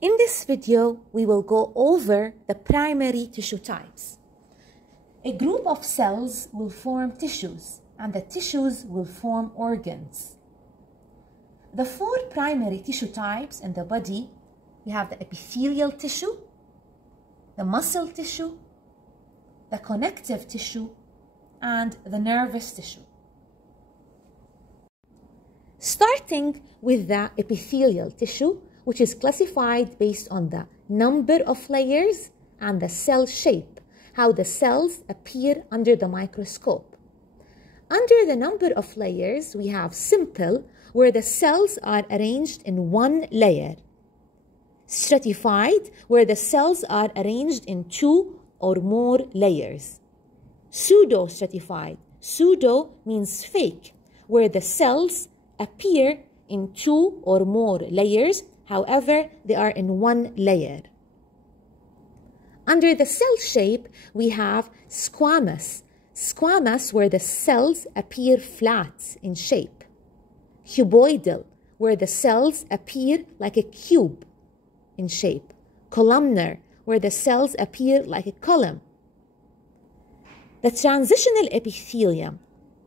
In this video, we will go over the primary tissue types. A group of cells will form tissues, and the tissues will form organs. The four primary tissue types in the body, we have the epithelial tissue, the muscle tissue, the connective tissue, and the nervous tissue. Starting with the epithelial tissue, which is classified based on the number of layers and the cell shape, how the cells appear under the microscope. Under the number of layers, we have simple, where the cells are arranged in one layer. Stratified, where the cells are arranged in two or more layers. Pseudo-stratified. Pseudo means fake, where the cells appear in two or more layers, however, they are in one layer. Under the cell shape, we have squamous. Squamous, where the cells appear flat in shape. Cuboidal, where the cells appear like a cube in shape. Columnar, where the cells appear like a column. The transitional epithelium.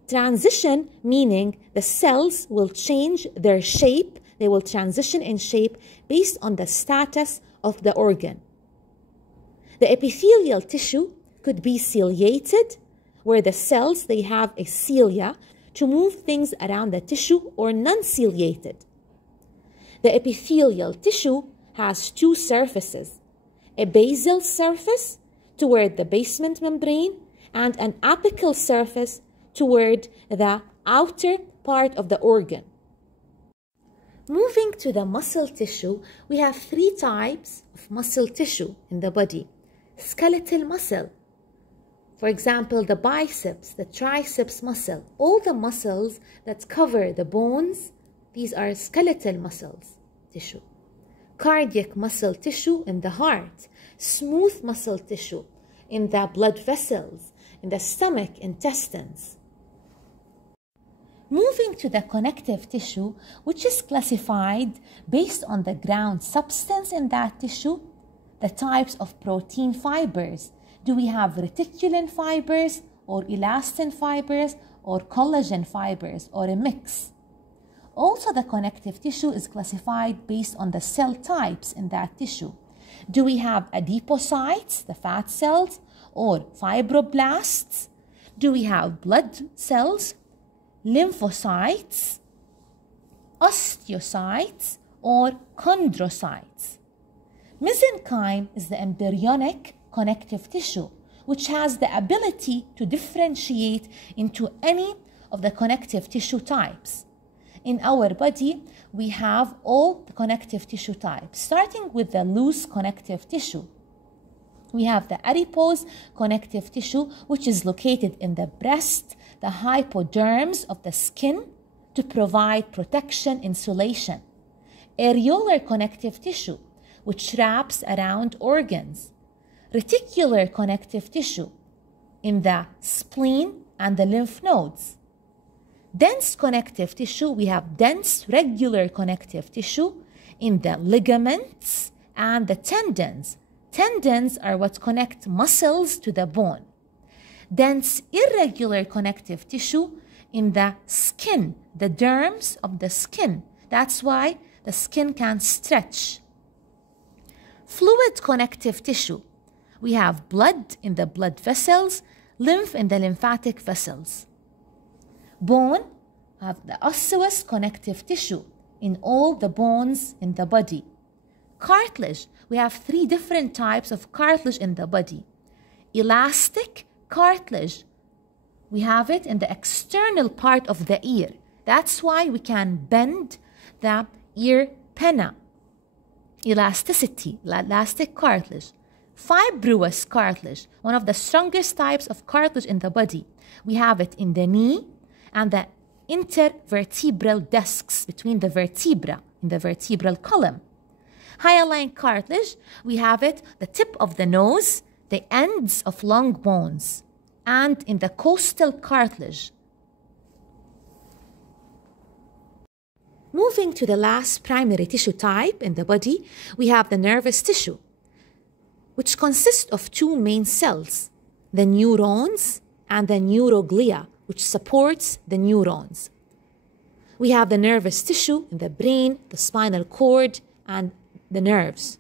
Transition meaning the cells will change their shape, they will transition in shape based on the status of the organ. The epithelial tissue could be ciliated, where the cells, they have a cilia to move things around the tissue, or non-ciliated. The epithelial tissue has two surfaces, a basal surface toward the basement membrane and an apical surface toward the outer part of the organ. Moving to the muscle tissue, we have three types of muscle tissue in the body. Skeletal muscle, for example, the biceps, the triceps muscle, all the muscles that cover the bones, these are skeletal muscles tissue. Cardiac muscle tissue in the heart, smooth muscle tissue in the blood vessels, in the stomach, intestines. Moving to the connective tissue, which is classified based on the ground substance in that tissue, the types of protein fibers. Do we have reticulin fibers, or elastin fibers, or collagen fibers, or a mix? Also, the connective tissue is classified based on the cell types in that tissue. Do we have adipocytes, the fat cells, or fibroblasts? Do we have blood cells, lymphocytes, osteocytes, or chondrocytes? Mesenchyme is the embryonic connective tissue, which has the ability to differentiate into any of the connective tissue types. In our body, we have all the connective tissue types, starting with the loose connective tissue. We have the adipose connective tissue, which is located in the breast, the hypoderms of the skin, to provide protection, insulation. Areolar connective tissue, which wraps around organs. Reticular connective tissue in the spleen and the lymph nodes. Dense connective tissue, we have dense regular connective tissue in the ligaments and the tendons. Tendons are what connect muscles to the bone. Dense irregular connective tissue in the skin, the derms of the skin. That's why the skin can stretch. Fluid connective tissue. We have blood in the blood vessels, lymph in the lymphatic vessels. Bone, we have the osseous connective tissue in all the bones in the body. Cartilage, we have three different types of cartilage in the body. Elastic cartilage, we have it in the external part of the ear. That's why we can bend the ear pinna. Elasticity, elastic cartilage. Fibrous cartilage, one of the strongest types of cartilage in the body. We have it in the knee and the intervertebral discs between the vertebra in the vertebral column. Hyaline cartilage, we have it the tip of the nose, the ends of long bones, and in the costal cartilage. Moving to the last primary tissue type in the body, we have the nervous tissue, which consists of two main cells, the neurons and the neuroglia, which supports the neurons. We have the nervous tissue in the brain, the spinal cord, and the nerves.